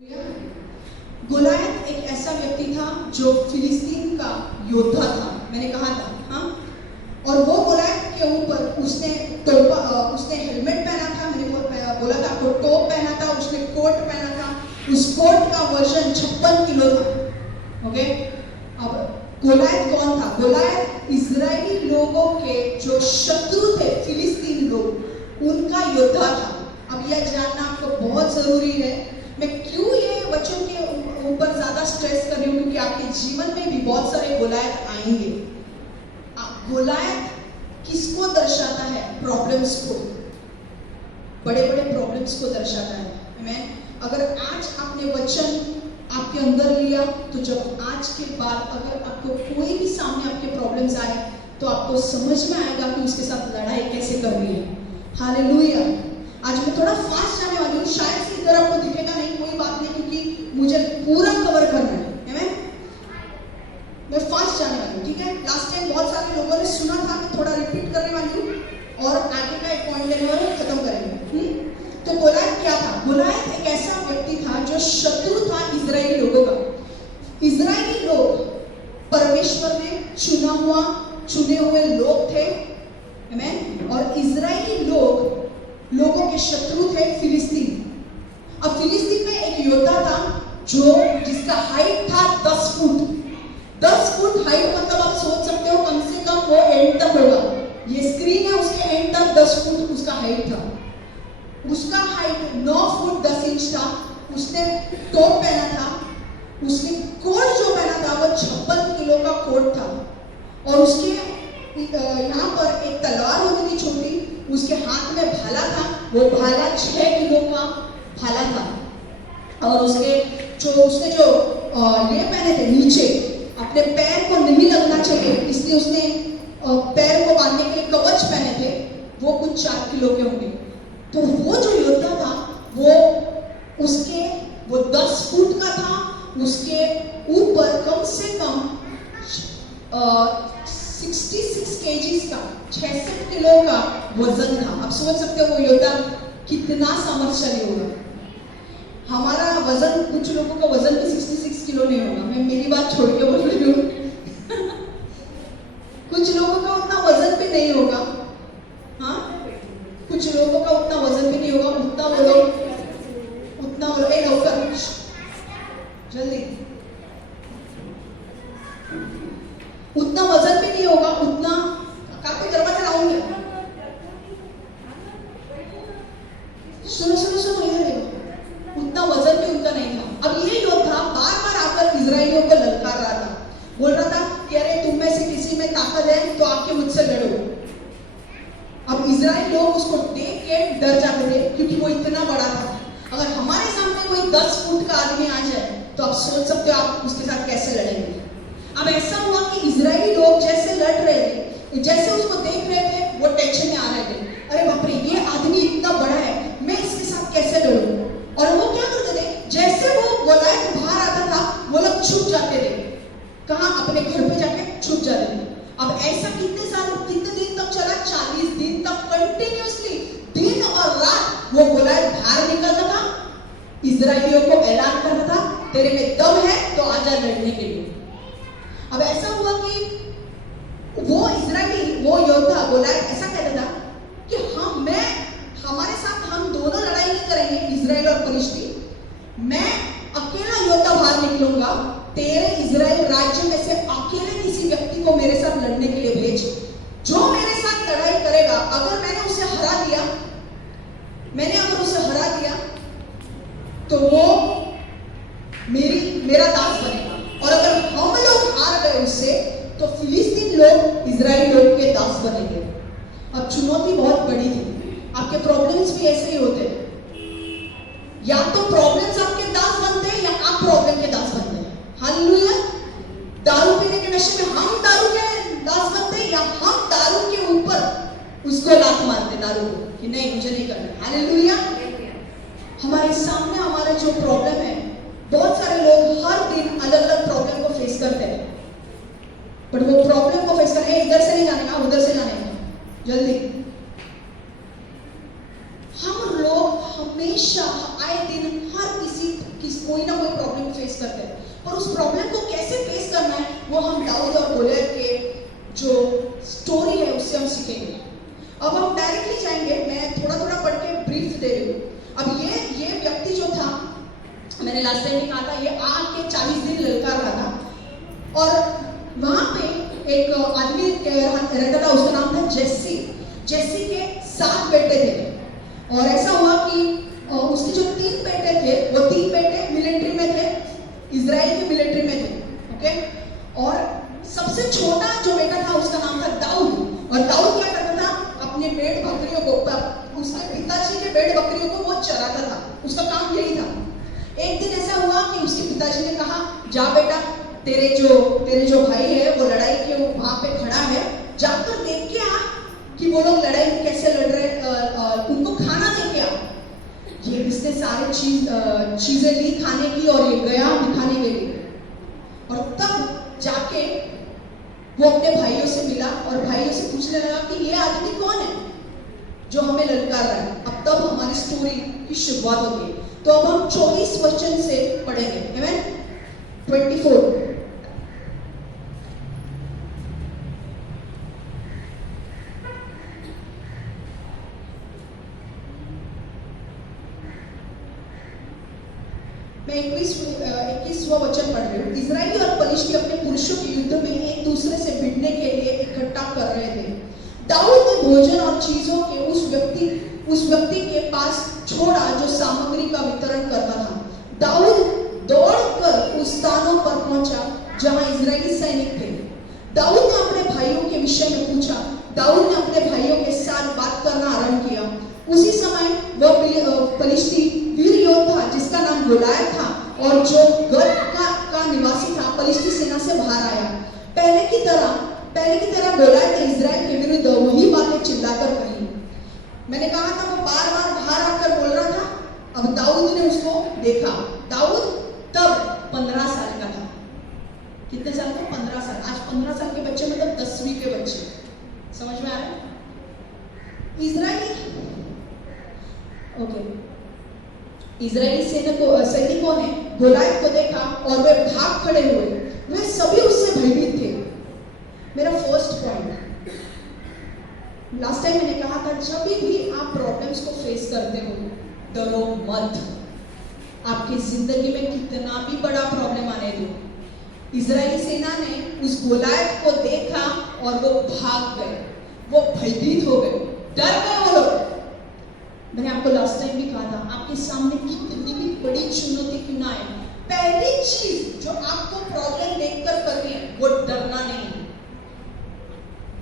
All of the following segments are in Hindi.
गोलायत एक ऐसा व्यक्ति था जो फिलिस्तीन का योद्धा था, मैंने कहा था, हाँ। और वो गोलायत के ऊपर उसने हेलमेट पहना था, मैंने बोला था, आपको टोप पहना था, उसने कोट पहना था। उस कोट का वजन 56 किलो था। ओके, अब गोलायत कौन था? गोलायत इजरायली लोगों के जो शत्रु थे, फिलिस्तीन लोग, उनका योद्धा था। अब यह जानना आपको बहुत जरूरी है। मैं क्यों ये बच्चों के ऊपर ज्यादा स्ट्रेस कर रही हूँ, क्योंकि आपके जीवन में भी बहुत सारे गोलायत आएंगे। गोलायत किसको दर्शाता है? प्रॉब्लम्स को, बड़े बड़े प्रॉब्लम्स को दर्शाता है। आमीन। अगर आज आपने वचन आपके अंदर लिया, तो जब आज के बाद अगर आपको कोई भी सामने आपके प्रॉब्लम्स आए, तो आपको समझ में आएगा कि उसके साथ लड़ाई कैसे करनी है। हालेलुया। आज मैं थोड़ा फास्ट जाने वाली हूँ, शायद से इधर आपको दिखेगा नहीं, कोई बात नहीं, क्योंकि मुझे पूरा कवर करना है। मैं फास्ट जाने वाली हूँ, ठीक है। लास्ट टाइम बहुत सारे लोगों ने सुना था, मैं थोड़ा रिपीट करने वाली हूँ और आगे का एक पॉइंट लेने वाले खत्म करेंगे। तो गोलायत क्या था? गोलायत एक ऐसा व्यक्ति था जो शत्रु था इजरायली लोगों का। इजरायली लोग परमेश्वर ने चुने हुए लोग थे, आमीन। और इजरायली लोगों के शत्रु थे फिलिस्तीन। अब फिलिस्तीन में एक योद्धा था जिसका हाइट था 10 फुट। 10 फुट हाइट मतलब आप सोच सकते हो कम से कम वो एंड तक होगा। ये स्क्रीन है, उसके एंड तक 10 फुट उसका हाइट था। उसका हाइट 9 फुट 10 इंच था। उसने टोप पहना था। उसने कोट जो पहना था वो 56 किलो का कोट था। और उसके यहाँ पर एक तलवार होती थी छोटी, उसके हाथ में भाला था। वो भाला 6 किलो का भाला था। और उसने जो ये पहने थे नीचे, अपने पैर को नहीं लगना चाहिए, इसलिए उसने पैर को बांधने के लिए कवच पहने थे, वो कुछ 4 किलो के होंगे। तो वो जो योद्धा था वो 10 फुट का था। उसके ऊपर कम से कम 66 केजीज का, 66 किलो का वजन था। आप सोच सकते हो वो योद्धा कितना सामर्थ्यशाली होगा। हमारा वजन, कुछ लोगों का वजन भी 66 किलो नहीं होगा। मैं मेरी बात छोड़ के बोल रही हूँ। कुछ लोगों का उतना वजन भी नहीं होगा, हाँ, कुछ लोगों का उतना वजन भी नहीं होगा। उतना बोलो, ए नौकर जल्दी, उतना वजन भी नहीं होगा। उतना काफी दरवाजा लाऊंगी। सुनो इधर देखो, उतना वजन भी उनका नहीं था। अब ये योद्धा बार बार आकर इजरायलियों को ललकार रहा था, बोल रहा था कि अरे तुम में से किसी में ताकत है तो आके मुझसे लड़ो। अब इजराइल लोग उसको देख के डर जाते थे, क्योंकि वो इतना बड़ा था। अगर हमारे सामने कोई 10 फुट का आदमी आ जाए तो आप सोच सकते हो आप उसके साथ कैसे लड़ेंगे। अब ऐसा हुआ कि इजरायली लोग जैसे लड़ रहे थे, जैसे उसको देख रहे थे, वो टेंशन में आ रहे थे। अरे बाप रे, ये आदमी इतना बड़ा है, मैं इसके साथ कैसे लड़ूं? और वो क्या करते थे, जैसे वो गोलायत बाहर आता था, वो लोग छुप जाते थे। कहाँ? अपने घर पे जाके छुप जाते थे। अब ऐसा कितने दिन तक चला? 40 दिन तक कंटिन्यूअसली दिन और रात वो गोलायत बाहर निकलता था, इजरायलियों को ऐलान करता था, तेरे में दम है तो आजा लड़ने के लिए। अब ऐसा हुआ कि वो योद्धा गोलायत ऐसा कहता था कि हमारे साथ हम दोनों लड़ाई नहीं करेंगे, इजराइल और फिलिस्तीन। मैं अकेला योद्धा बाहर निकलूंगा, तेरे इजराइल राज्य में से अकेले किसी व्यक्ति को मेरे साथ लड़ने के लिए भेज। जो मेरे साथ लड़ाई करेगा, अगर मैंने उसे हरा दिया तो वो मेरा दास बनेगा। और अगर हम लोग हार गए उससे, तो फिलिस्तीन लोग इजराइल लोग के दास बनेंगे। अब चुनौती बहुत बड़ी थी। आपके प्रॉब्लम्स भी ऐसे ही होते हैं, या तो प्रॉब्लम्स आपके दास बनते हैं या आप प्रॉब्लम के दास बनते हैं। हालेलुया। दारू पीने के नशे में हम दारू के दास बनते हैं, या हम दारू के ऊपर उसको लात मारते दारू को कि नहीं मुझे नहीं करना। हालेलुया। हमारे सामने हमारा जो प्रॉब्लम है, बहुत सारे लोग हर दिन अलग अलग प्रॉब्लम को फेस करते हैं, बट वो प्रॉब्लम को फेस करने, इधर से नहीं जाने का, उधर से जाने का, जल्दी। हम लोग हमेशा आए दिन हर किसी कोई ना कोई प्रॉब्लम फेस करते हैं, पर उस प्रॉब्लम को कैसे फेस करना है वो हम दाऊद और गोलियत के जो स्टोरी है उससे हम सीखेंगे। अब हम डायरेक्टली जाएंगे, मैं थोड़ा थोड़ा पढ़ के ब्रीफ दे रही हूँ। अब ये व्यक्ति जो था, मैंने लास्ट टाइम भी कहा था, ये आग के 40 दिन ललकार रहा था और वहां पे एक आदमी रहता था, उसका नाम था जेसी। जेसी के 7 बेटे थे और ऐसा हुआ कि उसके जो 3 बेटे थे वो 3 बेटे मिलिट्री में थे, इजराइल के मिलिट्री में थे, ओके। और सबसे छोटा जो बेटा था उसका नाम था दाऊद। और दाऊद क्या करता था, अपने भेड़ बकरियों को, उसके पिताजी के भेड़ बकरियों को वो चराता था, उसका काम यही था। एक दिन ऐसा हुआ कि उसके पिताजी ने कहा, जा बेटा, तेरे जो भाई है वो लड़ाई के वहां पे खड़ा है, जाकर देख के आ कि वो लोग लड़ाई कैसे लड़ रहे, उनको खाना दे के आ। ये इसने सारे चीजें ली खाने की और ये गया दिखाने के लिए, और तब जाके वो अपने भाइयों से मिला और भाइयों से पूछने लगा कि ये आदमी कौन है जो हमें ललकार रहा है। अब तब हमारी स्टोरी की शुरुआत होती है। तो अब हम 24 वचन से पढ़ेंगे, आमेन। 24। मैं 21वां वचन पढ़ रही हूँ। इजराइली और फलिश्ती अपने पुरुषों के युद्ध में एक दूसरे से भिड़ने के लिए इकट्ठा कर रहे थे। दाऊद ने भोजन और चीजों के उस व्यक्ति के पास छोड़ा जो सामग्री का वितरण करता था। दाऊद दौड़कर उस स्थानों पर पहुंचा जहां इजरायली सैनिक थे। दाऊद ने अपने भाइयों के विषय में पूछा। दाऊद ने अपने भाइयों के साथ बात करना आरंभ किया। उसी समय वह फलिश्ती वीर योद्धा जिसका नाम गोलियत था और जो गत का निवासी था, फलिश्ती सेना से बाहर आया। पहले की तरह गोलियत ने इजराइल के विरुद्ध वही बातें चिल्लाकर कही। मैंने कहा था वो बार बार बाहर आकर बोल रहा था। अब दाऊद ने उसको देखा। दाऊद तब 15 साल का था। कितने साल का? 15 साल। आज 15 साल के बच्चे मतलब 10वीं के बच्चे। समझ में आ रहा है? इजरायली सैनिकों ने गोलियत को देखा और वे भाग खड़े हुए। वे सभी उससे भयभीत थे। मेरा फर्स्ट पॉइंट, लास्ट टाइम मैंने कहा था, जब भी आप प्रॉब्लम्स को फेस करते हो, डरो मत। आपकी जिंदगी में कितना भी बड़ा प्रॉब्लम आने दो। इजरायली सेना ने उस गोलियत को देखा और वो भाग गए, वो भयभीत हो गए, डर गए वो लोग। मैंने आपको लास्ट टाइम भी कहा था, आपके सामने कितनी भी बड़ी चुनौती क्यों ना आए, पहली चीज जो आपको प्रॉब्लम देखकर करनी है वो डरना नहीं है।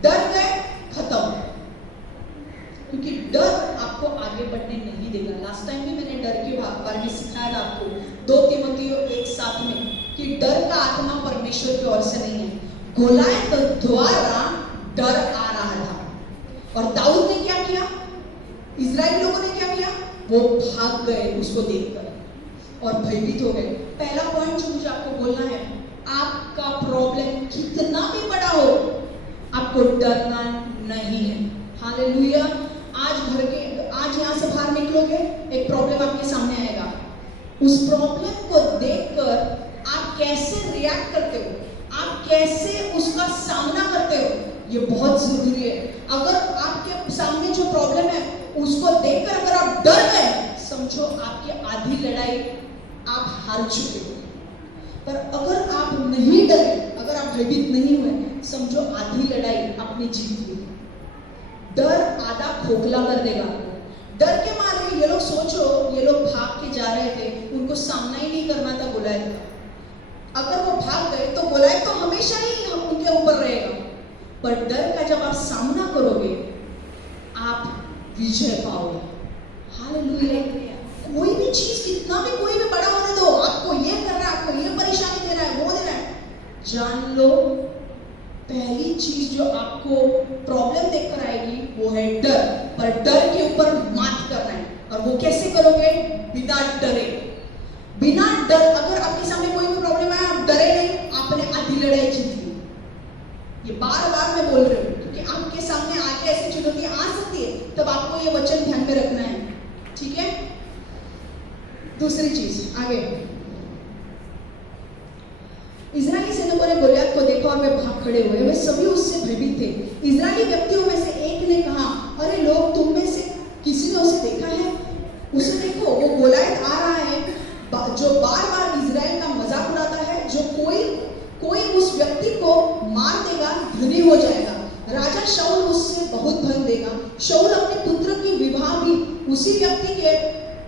डर गए, खत्म। क्योंकि डर आपको आगे बढ़ने नहीं देगा। लास्ट टाइम भी मैंने डर के बारे में सिखाया था आपको, 2 तीमुथियों 1:7 में, कि डर का आत्मा परमेश्वर की ओर से नहीं है। गोलियत द्वारा डर आ रहा था और दाऊद ने क्या किया? इजराइल लोगों ने क्या किया? वो भाग गए उसको देखकर और भयभीत हो गए। पहला पॉइंट जो मुझे आपको बोलना है, आपका प्रॉब्लम कितना भी बड़ा हो, आपको डरना नहीं है। हालेलुया। आज यहाँ से बाहर निकलोगे, एक प्रॉब्लम आपके सामने आएगा। उस प्रॉब्लम को देखकर आप कैसे रिएक्ट करते हो, आप कैसे उसका सामना करते हो, ये बहुत जरूरी है। अगर आपके सामने जो प्रॉब्लम है उसको देखकर अगर आप डर गए, समझो आपकी आधी लड़ाई आप हार चुके हो। पर अगर आप नहीं डरे, अगर आप भयभीत नहीं हुए, समझो आधी लड़ाई आपने जीत ली। डर आधा खोखला कर देगा। डर के मारे ये लोग, सोचो ये लोग भाग के जा रहे थे, उनको सामना ही नहीं करना था गोलियत का। अगर वो भाग गए तो गोलियत तो हमेशा ही उनके ऊपर रहेगा। पर डर का जब आप सामना करोगे, आप विजय पाओगे। हालेलुया। कोई भी चीज कितना भी कोई भी बड़ा होने दो, आपको ये कर रहा है, आपको ये परेशानी दे रहा है, वो दे रहा है, जान लो पहली चीज जो आपको प्रॉब्लम देखकर आएगी वो है डर। पर डर के ऊपर मात करना है। और वो कैसे करोगे? बिना डरे, बिना डर। अगर आपके सामने कोई भी प्रॉब्लम आया, आप डरे नहीं, आपने आधी लड़ाई जीत ली। ये बार बार मैं बोल रही हूँ क्योंकि आपके सामने आगे ऐसी चुनौती आ सकती है, तब आपको ये वचन ध्यान में रखना है। ठीक है? दूसरी चीज आगे, खड़े हुए, वे सभी उससे भयभीत थे। इजरायली व्यक्तियों में से एक ने कहा, अरे लोग, तुम में से किसी ने उसे देखा है? उसे देखो, वो गोलायत आ रहा है जो बार बार इजराइल का मजाक उड़ाता है। जो कोई उस व्यक्ति को मार देगा धनी हो जाएगा। राजा शाऊल उससे बहुत धन देगा। शाऊल अपने पुत्र की विवाह भी उसी व्यक्ति के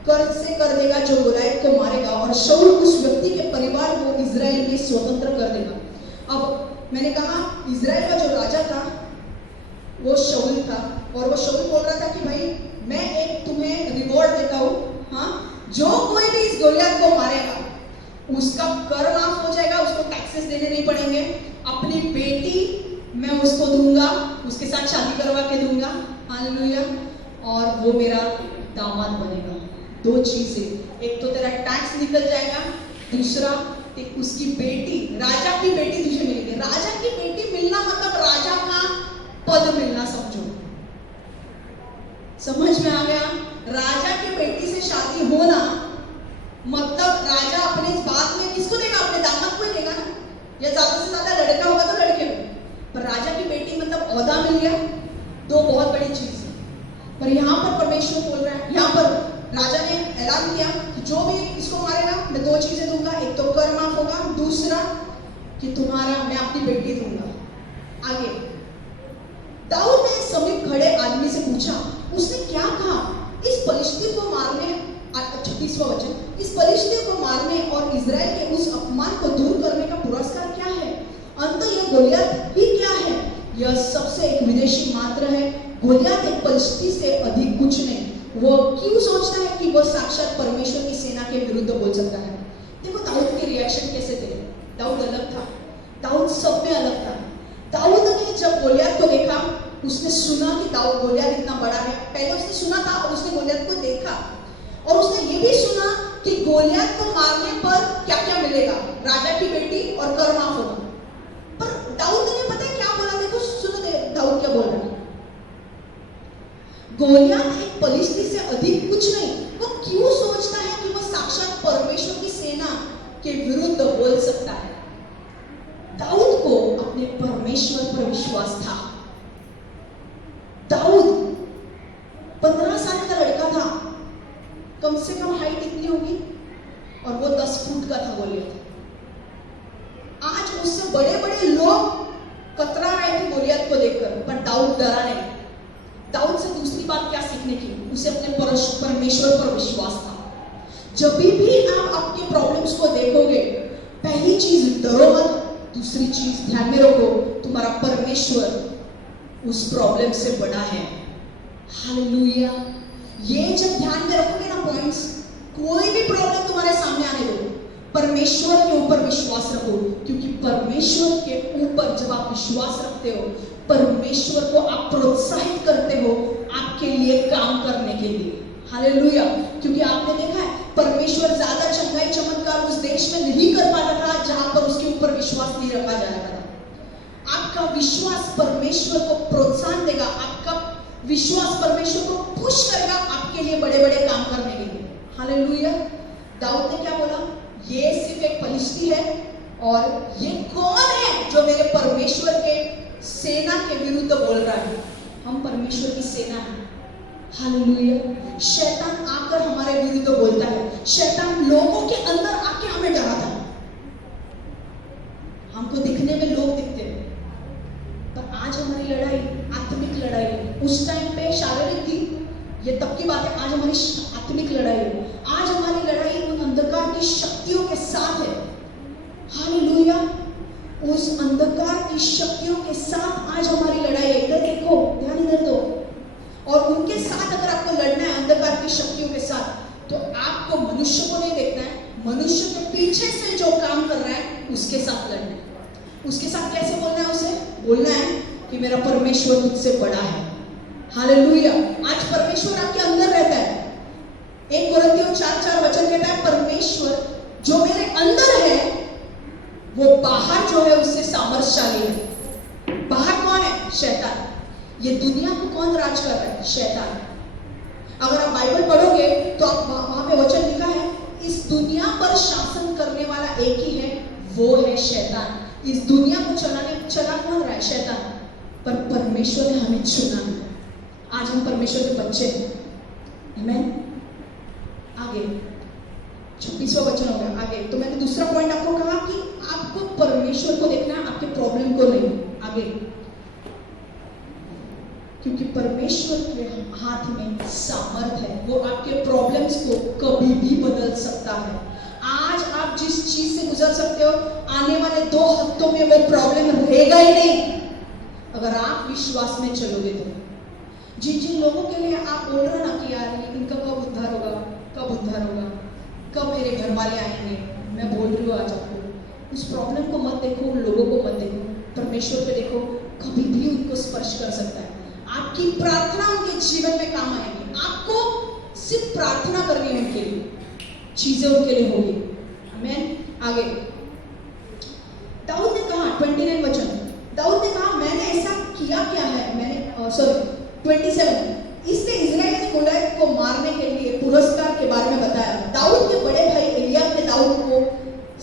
कर्ज से कर देगा जो गोलायत को मारेगा, और शाऊल उस व्यक्ति के परिवार को इजराइल में स्वतंत्र कर देगा। अब मैंने कहा इजराइल का जो राजा था वो शाऊल था, और वो शाऊल बोल रहा था कि भाई मैं एक तुम्हें रिवॉर्ड देता हूँ, हाँ, जो कोई भी इस गोलियत को मारेगा उसका कर माफ हो जाएगा, उसको टैक्सेस देने नहीं पड़ेंगे, अपनी बेटी मैं उसको दूंगा, उसके साथ शादी करवा के दूंगा, हालेलुया, और वो मेरा दामाद बनेगा। दो चीजें, एक तो तेरा टैक्स निकल जाएगा, दूसरा उसकी बेटी, राजा की बेटी तुझे मिलेगी। राजा की बेटी मिलना मतलब राजा का पद मिलना, समझो, समझ में आ गया? राजा की बेटी से शादी होना मतलब राजा अपने इस बात में किसको देगा? अपने दामाद को ही देगा ना, या ज्यादा से ज्यादा लड़का होगा तो लड़के को, पर राजा की बेटी मतलब ओहदा मिल गया। दो बहुत बड़ी चीज है। पर यहाँ पर परमेश्वर बोल रहा है, यहाँ पर राजा ने ऐलान किया कि जो भी इसको मारेगा मैं दो चीजें दूंगा, एक तो कर माफ होगा, दूसरा कि तुम्हारा मैं अपनी बेटी दूंगा। आगे दाऊद ने समीप खड़े आदमी से पूछा, उसने क्या कहा? इस फलिश्ती को मारने, 36वां वचन, इस फलिश्ती को मारने और इजराइल के उस अपमान को दूर करने का पुरस्कार क्या है? अंत यह गोलियत ही क्या है? यह सबसे एक विदेशी मात्र है। गोलियत एक फलिश्ती से अधिक कुछ नहीं। वो क्यों सोचता है कि वो साक्षात परमेश्वर की सेना के विरुद्ध बोल सकता है? देखो दाऊद के रिएक्शन कैसे थे। दाऊद अलग था, दाऊद सब में अलग था। दाऊद ने जब गोलियत को देखा, उसने सुना कि दाऊद गोलियत इतना बड़ा है, पहले उसने सुना था और उसने गोलियत को देखा, और उसने ये भी सुना कि गोलियत को मारने पर क्या क्या मिलेगा, राजा की बेटी और कर माफ होगा। पर दाऊद ने पता है क्या बोला? देखो सुनो दाऊद क्या बोल रहा है। गोलियत एक फलिश्ती से अधिक कुछ नहीं। वो क्यों सोचता है कि वो साक्षात परमेश्वर की सेना के विरुद्ध बोल सकता है? दाऊद को अपने परमेश्वर पर विश्वास था। दाऊद 15 साल का लड़का था, कम से कम हाइट इतनी होगी, और वो 10 फुट का था गोलियत। आज उससे बड़े बड़े लोग कतरा रहे थे गोलियत को देखकर, पर दाऊद डरा नहीं। दाऊद से दूसरी बात क्या सीखने की? उसे अपने परमेश्वर पर विश्वास था। जब भी आप अपने प्रॉब्लम्स को देखोगे, पहली चीज डरो मत, दूसरी चीज ध्यान में रखो, तुम्हारा परमेश्वर उस प्रॉब्लम से बड़ा है। हालेलुया। ये जब ध्यान में रखोगे ना पॉइंट्स, कोई भी प्रॉब्लम तुम्हारे सामने आने दो, परमेश्वर के ऊपर विश्वास रखो, क्योंकि परमेश्वर के ऊपर जब आप विश्वास रखते हो, परमेश्वर को आप प्रोत्साहित करते हो आपके लिए काम करने के लिए। हालेलुया। क्योंकि आपने देखा है परमेश्वर ज्यादा चंगाई चमत्कार उस देश में नहीं कर पाता था जहां पर उसके ऊपर विश्वास नहीं रखा जाता था। आपका विश्वास परमेश्वर को प्रोत्साहन देगा, आपका विश्वास परमेश्वर को पुश करेगा आपके लिए बड़े बड़े काम करने के लिए। हालेलुया। दाऊद ने क्या बोला? ये सिर्फ एक फलिश्ती है, और ये कौन है जो मेरे परमेश्वर के सेना के विरुद्ध बोल रहा है? हम परमेश्वर की सेना है। हालेलुया। शैतान आकर हमारे विरुद्ध बोलता है, शैतान लोगों के अंदर आके हमें डराता है। हमको दिखने में लोग दिखते हैं, पर आज हमारी लड़ाई आत्मिक लड़ाई, उस टाइम पे शारीरिक थी, ये तब की बात है, आज हमारी आत्मिक लड़ाई है। आज हमारी लड़ाई उन अंधकार की शक्तियों के साथ है। हालेलुया। उस अंधकार की शक्तियों के साथ आज हमारी लड़ाई है। इधर देखो, ध्यान इधर दो। और उनके साथ अगर आपको लड़ना है, अंधकार की शक्तियों के साथ, तो आपको मनुष्य को नहीं देखना है, मनुष्य के पीछे से जो काम कर रहा है उसके साथ लड़ना है। उसके साथ कैसे बोलना है? उसे बोलना है कि मेरा परमेश्वर तुझसे बड़ा है। हालेलुया। आज परमेश्वर आपके अंदर रहता है। 1 कोरिन्थियों 4:4 वचन कहता है, परमेश्वर जो मेरे अंदर है वो बाहर जो है उससे सामर्थ्यशाली है। बाहर कौन है? शैतान। ये दुनिया को कौन राज कर रहा है? शैतान। अगर आप बाइबल पढ़ोगे तो आप वहां पे वचन लिखा है, इस दुनिया पर शासन करने वाला एक ही है, वो है शैतान। इस दुनिया को चला कौन रहा है? शैतान। पर परमेश्वर ने हमें चुना है। आज हम परमेश्वर के बच्चे हैं। आमीन। आगे 26वां वचन हो गया। आगे तो मैंने दूसरा पॉइंट आपको कहा कि आपको परमेश्वर को देखना है, आपके प्रॉब्लम को नहीं। आगे, क्योंकि परमेश्वर के हाथ में सामर्थ है, वो आपके प्रॉब्लम्स को कभी भी बदल सकता है। आज आप जिस चीज से गुजर सकते हो, आने वाले 2 हफ्तों में वो प्रॉब्लम रहेगा ही नहीं, अगर आप विश्वास में चलोगे तो। जिन लोगों के लिए आप बोल रहे हो ना कि यार इनका कब उद्धार होगा, कब उद्धार होगा, कब मेरे घर वाले आएंगे, मैं बोल रही हूँ आज आपको, उस प्रॉब्लम को मत देखो, उन लोगों को मत देखो, परमेश्वर पे देखो। कभी भी उनको स्पर्श कर सकता है। आपकी प्रार्थना उनके जीवन में काम आएगी। आपको सिर्फ प्रार्थना करनी है उनके लिए, चीजें उनके लिए होगी। आमीन। आगे दाऊद ने कहा 29 वचन, दाऊद ने कहा मैंने ऐसा किया क्या है, मैंने 27, इसने इजराइल के गोलियत को मारने के लिए पुरस्कार के बारे में बताया। दाऊद के बड़े भाई एलियाब ने दाऊद को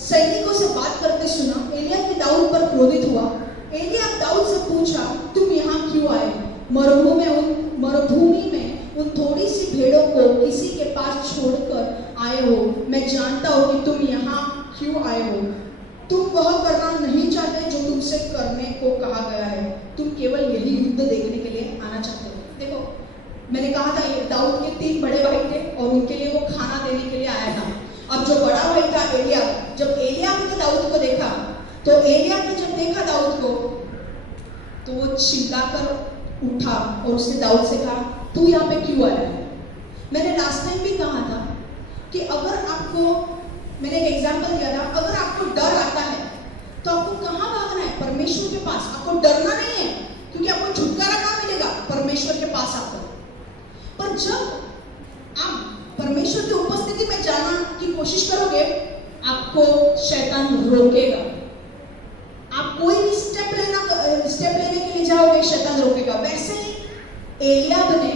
सैनिकों से बात करते सुना। एलियाब ने दाऊद पर क्रोधित हुआ। एलियाब दाऊद से पूछा, तुम यहाँ क्यों आए? मरुभूमि में उन थोड़ी सी भेड़ों को किसी के पास छोड़कर आए हो। मैं जानता हूँ कि तुम यहाँ क्यों आए हो। तुम वह करना नहीं चाहते जो तुमसे करने को कहा गया है। तुम केवल यही युद्ध देखने के लिए आना चाहते हो। देखो, मैंने कहा था ये दाऊद के 3 बड़े भाई थे और उनके लिए वो खाना देने के लिए आया था। अब जो बड़ा भाई था एलियाब, जब एलियाब ने दाऊद को देखा, तो एलियाब ने जब देखा दाऊद को, तो वो चिल्लाकर उठा और उसने दाऊद से कहा, तू यहाँ पे क्यों आया है? मैंने लास्ट टाइम भी कहा था कि अगर आपको, मैंने एक एग्जांपल दिया था, अगर आपको डर आता है तो आपको कहाँ भागना है? परमेश्वर के पास। आपको डरना नहीं है, क्योंकि आपको छुटकारा कहाँ मिलेगा? परमेश्वर के पास आपको। पर जब आप परमेश्वर की उपस्थिति में जाना की कोशिश करोगे, आपको शैतान रोकेगा। आप कोई भी स्टेप लेने के लिए जाओगे, शैतान रोकेगा। वैसे ही एलियाब ने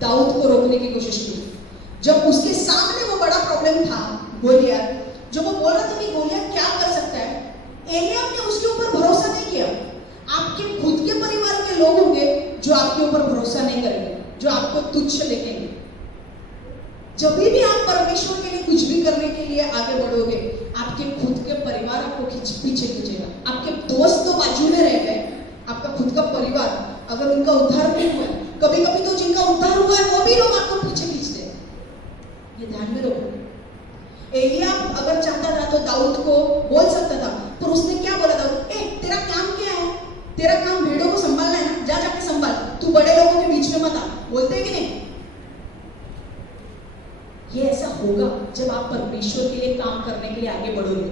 दाऊद को रोकने की कोशिश की। जब उसके सामने वो बड़ा प्रॉब्लम था, गोलियत, जो वो बोल रहा था कि गोलियत क्या कर सकता है, एलियाब ने उसके ऊपर भरोसा नहीं किया। आपके खुद के परिवार के लोग होंगे जो आपके ऊपर भरोसा नहीं करेंगे, जो आपको तुच्छ देखेंगे। जब भी आप परमेश्वर के लिए कुछ भी करने के लिए आगे बढ़ोगे, आपके खुद के परिवार आपको पीछे खींचेगा। आपके दोस्त तो बाजू में रह गए, आपका खुद का परिवार अगर उनका उद्धार नहीं हुआ, कभी कभी तो जिनका उद्धार हुआ है वो भी लोग आपको पीछे खींचते हैं। ये ध्यान में रखो। एलियाब अगर चाहता था तो दाऊद को बोल सकता था, पर उसने क्या बोला दाऊद, तेरा काम क्या है? तेरा काम भेड़ों को संभालना है ना, जा जाके संभाल, तू बड़े लोगों के बीच में मत आ। बोलते हैं कि नहीं? ये ऐसा होगा जब आप परमेश्वर के लिए काम करने के लिए आगे बढ़ोगे।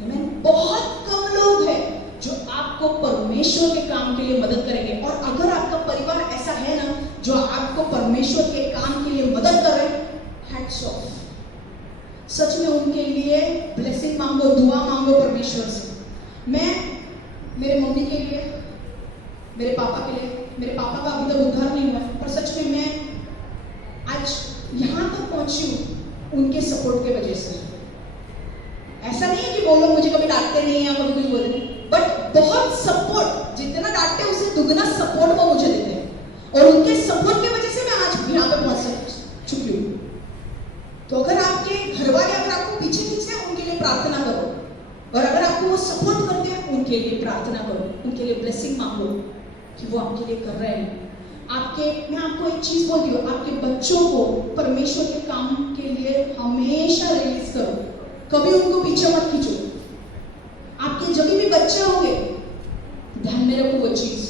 आमीन। बहुत कम लोग हैं जो आपको परमेश्वर के काम के लिए मदद करेंगे, और अगर आपका परिवार ऐसा है ना जो आपको परमेश्वर के काम के लिए मदद करे, हैट्स ऑफ। सच में उनके लिए ब्लेसिंग मांगो, दुआ मांगो परमेश्वर से। मैं मेरे मम्मी के लिए, मेरे पापा के लिए, मेरे पापा का अभी तक उद्धार नहीं हुआ, पर सच में मैं आज यहाँ तक पहुंची हूँ उनके सपोर्ट के वजह से। ऐसा नहीं है कि वो लोग मुझे कभी डांटते नहीं या कभी कुछ बोलते नहीं, बट बहुत सपोर्ट, जितना डांटते हैं उससे दुगना सपोर्ट वो मुझे देते हैं, और उनके सपोर्ट की वजह से मैं आज यहाँ पे पहुंच चुकी हूँ। तो अगर आपके घर वाले अगर आपको पीछे खींचते हैं, उनके लिए प्रार्थना करो, और अगर आपको वो सपोर्ट करते हैं, उनके लिए प्रार्थना करो, उनके लिए ब्लेसिंग मांगो कि वो आपके लिए कर रहे हैं। मैं आपको एक चीज बोलती हूँ, आपके बच्चों को परमेश्वर के काम के लिए हमेशा रिलीज करो, कभी उनको पीछे मत खींचो। आपके जब भी बच्चे होंगे, ध्यान में रखो वो चीज,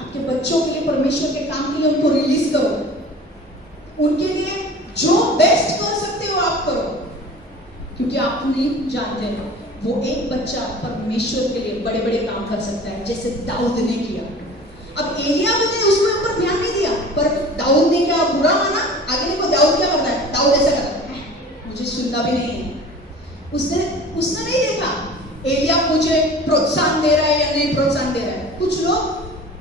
आपके बच्चों के लिए परमेश्वर के काम के लिए उनको रिलीज करो, उनके लिए जो बेस्ट कर सकते हो आप करो, क्योंकि आप नहीं जानते हो वो एक बच्चा परमेश्वर के लिए बड़े बड़े काम कर सकता है, जैसे दाऊद ने किया। अब एलियाब ने उसके ऊपर ध्यान नहीं दिया, पर दाऊद ने क्या बुरा माना? आगे देखो दाऊद क्या करता है, दाऊद ऐसा करता है, मुझे सुनना भी नहीं है। उसने नहीं देखा एलियाब मुझे प्रोत्साहन दे रहा है या नहीं प्रोत्साहन दे रहा है। कुछ लोग,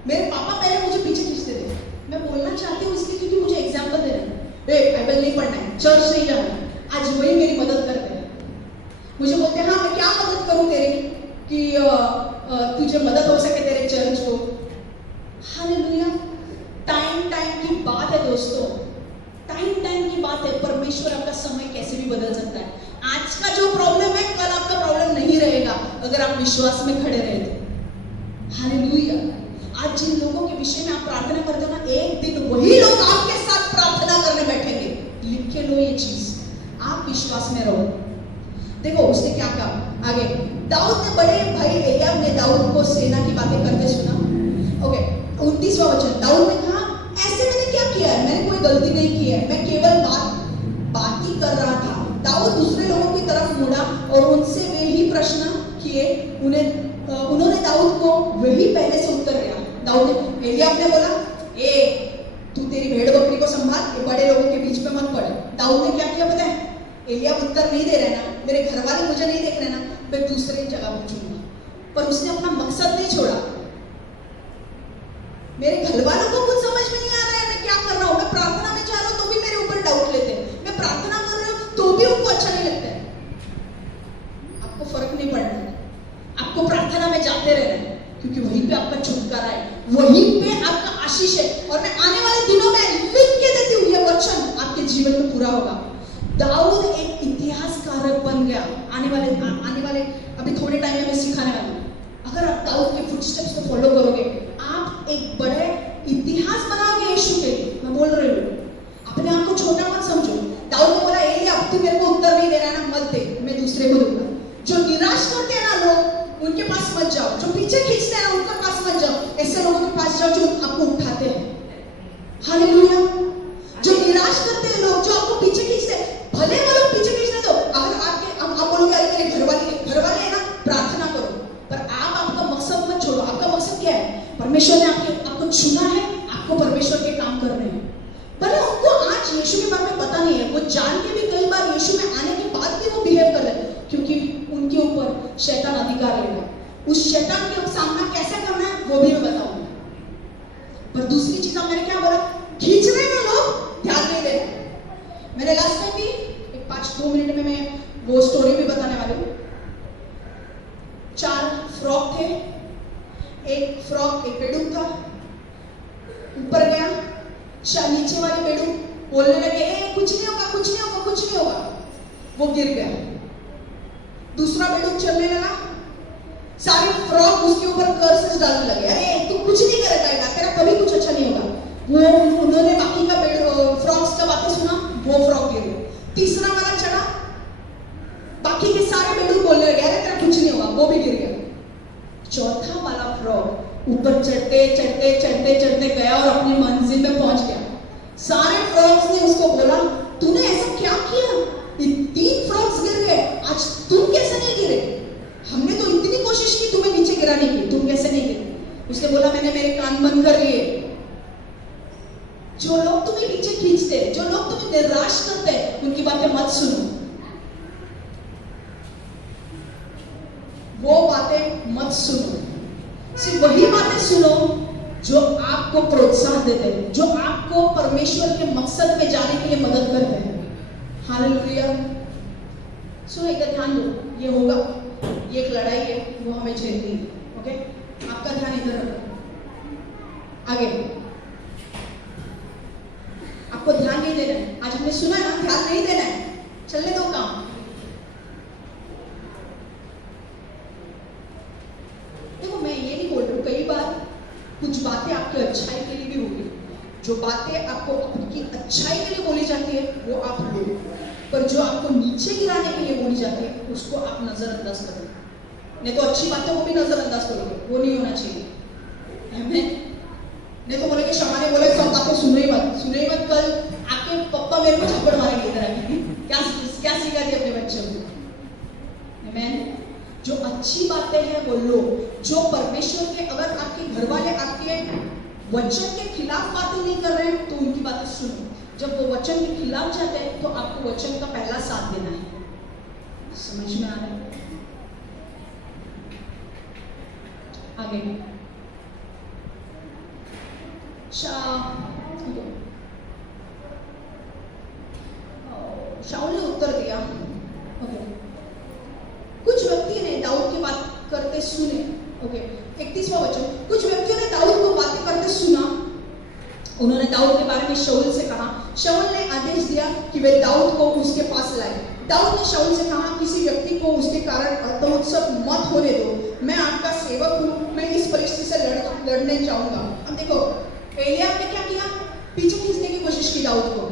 मेरे पापा पहले मुझे पीछे खींचते थे, मैं बोलना चाहती हूँ इसलिए क्योंकि मुझे एग्जाम्पल दे रहे हैं, बाइबल नहीं पढ़ना है, चर्च नहीं जाना है। आज वही मेरी मदद करते हैं, मुझे बोलते हैं हाँ मैं क्या मदद करूँ तेरे की, कि तुझे मदद हो सके तेरे चर्च को। हालेलुया। टाइम की बात है दोस्तों, टाइम की बात है। परमेश्वर आपका समय कैसे भी बदल सकता है। आज का जो प्रॉब्लम है कल आपका प्रॉब्लम नहीं रहेगा अगर आप विश्वास में खड़े रहे तो। हालेलुया। आज जिन लोगों के विषय में आप प्रार्थना करते हो ना, एक दिन वही लोग आपके साथ प्रार्थना करने बैठेंगे। लिख के लो ये चीज, आप विश्वास में रहो। देखो उसने क्या कहा आगे। दाऊद ने बड़े भाई एलियाब ने दाऊद को सेना की बातें करते सुना। ओके, 29वां वचन। दाऊद ने कहा, ऐसे मैंने क्या किया है? मैंने कोई गलती नहीं की है, मैं केवल बात ही कर रहा था। दाऊद दूसरे लोगों की तरफ मुड़ा और उनसे वे ही प्रश्न किए। उन्होंने दाऊद को वही पहले से उत्तर दिया। दाऊद ने, एलियाब ने बोला, तू तेरी भेड़ बकरी को संभाल, ये बड़े लोगों के बीच में मत पड़। दाऊद ने क्या किया पता है? एलियाब उत्तर नहीं दे रहे ना, मेरे घर वाले मुझे नहीं देख रहे ना, मैं दूसरे जगह पूछूंगा। पर उसने अपना मकसद नहीं छोड़ा। मेरे घर वालों को कुछ समझ में नहीं आ रहा है मैं क्या कर रहा हूं। मैं प्रार्थना में जा रहा हूं तो भी मेरे ऊपर डाउट लेते हैं। मैं प्रार्थना कर रहा हूं तो भी उनको अच्छा नहीं लगता है। आपको फर्क नहीं पड़ना, आपको प्रार्थना में जाते रहना है, क्योंकि वहीं पे आपका छुटकारा है, वहीं पे आपका आशीष है। और मैं आने वाले दिनों में लिख के देती हूँ, ये वचन आपके जीवन में पूरा होगा। दाऊद एक इतिहासकारक बन गया। आने वाले अभी थोड़े टाइम में मैं सिखाने वाली हूँ। अगर आप दाऊद के फुटस्टेप्स को फॉलो करोगे, आप एक बड़े इतिहास बनाओगे यीशु के लिए। मैं बोल रही हूँ, अपने आप को छोटा मत समझो। दाऊद ने बोला, एलियाब तू मेरे को उत्तर नहीं दे रहा ना, मत दे, मैं दूसरे को दूंगा। जो निराश करते हैं ना लोग, उनके पास मत जाओ। जो पीछे खींचते हैं ना, उनके पास मत जाओ। ऐसे लोगों के पास जाओ जो आपको उठाते हैं। हालेलुया। जो निराश करते हैं लोग, जो आपको पीछे खींचते हैं, भले वो लोग पीछे खींचने दो। अगर आप बोलोगे अरे मेरे घर वाले है ना, प्रार्थना करो, पर आप आपका मकसद मत छोड़ो। आपका मकसद क्या है? परमेश्वर ने आपको चुना है, आपको परमेश्वर के काम करने हैं। भले उनको आज यीशु के बारे में पता नहीं है, वो जान के भी कई बार यीशु में आने के बाद भी वो बिहेव कर रहे हैं, क्योंकि उनके ऊपर शैतान अधिकार लेगा। उस शैतान के सामना कैसे करना है वो भी मैं बताऊंगा। पर दूसरी चीज मैंने क्या बोला, खींच रहे हैं लोग, ध्यान नहीं दे रहे। मैंने लास्ट टाइम भी 5-2 मिनट में मैं वो स्टोरी भी बताने वाली हूँ। 4 फ्रॉक थे। एक फ्रॉक एक बेडूक था, ऊपर गया, नीचे वाले बेडूक बोलने लगे, कुछ नहीं होगा, कुछ नहीं होगा, कुछ नहीं होगा। वो गिर गया। दूसरा बेडूक चलने लगा, सारे फ्रॉक उसके ऊपर कर्सेस डालने लगे, अरे तू कुछ नहीं करेगा, तेरा कभी कुछ अच्छा नहीं होगा। वो उन्होंने बाकी का फ्रॉक्स का बातें सुना, वो फ्रॉक गिर गया। तीसरा वाला चढ़ा, बाकी के सारे बेडूक बोलने लगे, अरे तेरा कुछ नहीं होगा, वो भी गिर गया। चौथा वाला फ्रॉग ऊपर चढ़ते गया और अपनी मंजिल में पहुंच गया। सारे फ्रॉग्स ने उसको बोला, तूने ऐसा क्या किया? 3 फ्रॉग्स गिर गए, आज तुम कैसे नहीं गिरे? हमने तो इतनी कोशिश की तुम्हें नीचे गिराने की, तुम कैसे नहीं गिरे? उसने बोला, मैंने मेरे कान बंद कर लिए। जो लोग तुम्हें नीचे खींचते, जो लोग तुम्हें निराश करते हैं, उनकी बातें मत सुनो। वो बातें मत सुनो, सिर्फ वही बातें सुनो जो आपको प्रोत्साहन देते हैं, जो आपको परमेश्वर के मकसद में जाने के लिए मदद करते हैं। हालेलुया। सो एक ध्यान दो, ये होगा, ये एक लड़ाई है, वो हमें झेलनी है। ओके, आपका ध्यान इधर रखो। आगे आपको ध्यान नहीं देना है। आज हमने सुना ना, ध्यान नहीं देना है, चलने दो काम। देखो मैं ये नहीं बोल रही हूँ, कई बार कुछ बातें आपकी अच्छाई के लिए भी होगी। जो बातें आपको आपकी अच्छाई के लिए बोली जाती है वो आप लो, पर जो आपको नीचे गिराने के लिए बोली जाती है उसको आप नजरअंदाज करो। नहीं तो अच्छी बातों को भी नजरअंदाज करोगे, वो नहीं होना चाहिए। नहीं तो बोलेंगे शमा ने बोला सब बातें सुनो ही मत। कल आके पप्पा मेरे को थप्पड़ मारेंगे इधर आके। क्या सिखा दिया अपने बच्चों को? आमीन। जो अच्छी बातें हैं वो लो। जो परमेश्वर के, अगर आपके घर वाले आपके वचन के खिलाफ बातें नहीं कर रहे हैं तो उनकी बातें सुनो। जब वो वचन के खिलाफ जाते हैं तो आपको वचन का पहला साथ देना है। समझ में आ रहा है? आगे शाऊल ने उत्तर दिया। कुछ व्यक्ति ने दाऊद की बात करते करते सुने। ओके, 31वां वचन, कुछ व्यक्तियों ने दाऊद को बातें करते सुना। उन्होंने दाऊद के बारे में शाऊल से कहा। शाऊल ने आदेश दिया कि वे दाऊद को उसके पास लाए। दाऊद ने शाऊल से कहा, किसी व्यक्ति को उसके कारण हतोत्साह मत होने दो, मैं आपका सेवक हूँ, मैं इस परिस्थिति से लड़ने जाऊंगा। अब देखो एलियाब ने क्या किया, पीछे खींचने की कोशिश की दाऊद को,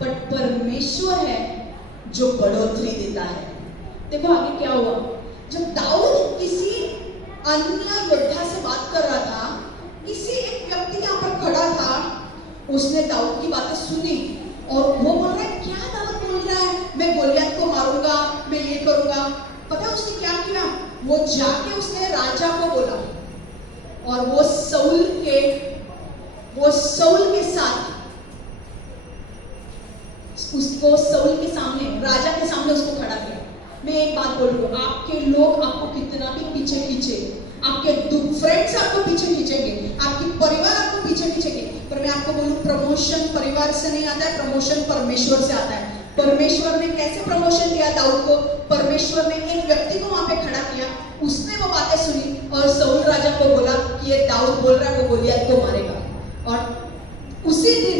पर परमेश्वर है जो बढ़ोतरी देता है। देखो आगे क्या हुआ, जब दाऊद किसी अन्य योद्धा से बात कर रहा था, किसी एक व्यक्ति यहाँ पर खड़ा था, उसने दाऊद की बातें सुनी और वो बोल रहा है, क्या दाऊद बोल रहा है, मैं गोलियत को मारूंगा, मैं ये करूंगा। पता है उसने क्या किया, वो जाके उसने राजा को बोला और वो शाऊल के साथ उसको शाऊल के सामने, राजा के सामने उसको खड़ा किया। मैं एक बात बोल रही हूँ, आपके लोग आपको कितना भी पीछे खींचे, आपके फ्रेंड्स आपको पीछे खींचेंगे, आपकी परिवार आपको पीछे खींचेंगे, पर मैं आपको बोलूं, प्रमोशन परिवार से नहीं आता है, प्रमोशन परमेश्वर से आता है। परमेश्वर ने कैसे प्रमोशन दिया दाऊद को, परमेश्वर ने एक व्यक्ति को वहां पे खड़ा किया, उसने वो बातें सुनी और शाऊल राजा को बोला कि ये दाऊद बोल रहा है वो गोलियत को मारेगा, और उसी दिन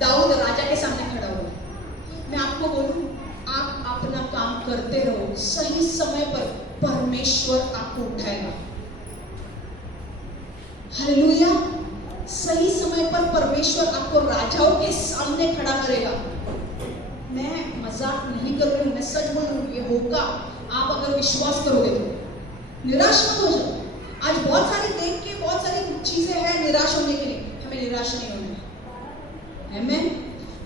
दाऊद राजा के सामने खड़ा हुआ। मैं आपको बोलूं, आप अपना काम करते रहो, सही समय पर परमेश्वर आपको उठाएगा। हालेलुया, सही समय पर परमेश्वर आपको राजाओं के सामने खड़ा करेगा। मैं मजाक नहीं कर रही हूँ, मैं सच बोल रही हूँ, ये होगा। आप अगर विश्वास करोगे तो निराश मत हो जाओ। आज बहुत सारी देख के बहुत सारी चीजें हैं निराश होने के लिए, हमें निराश नहीं होना है। आमीन।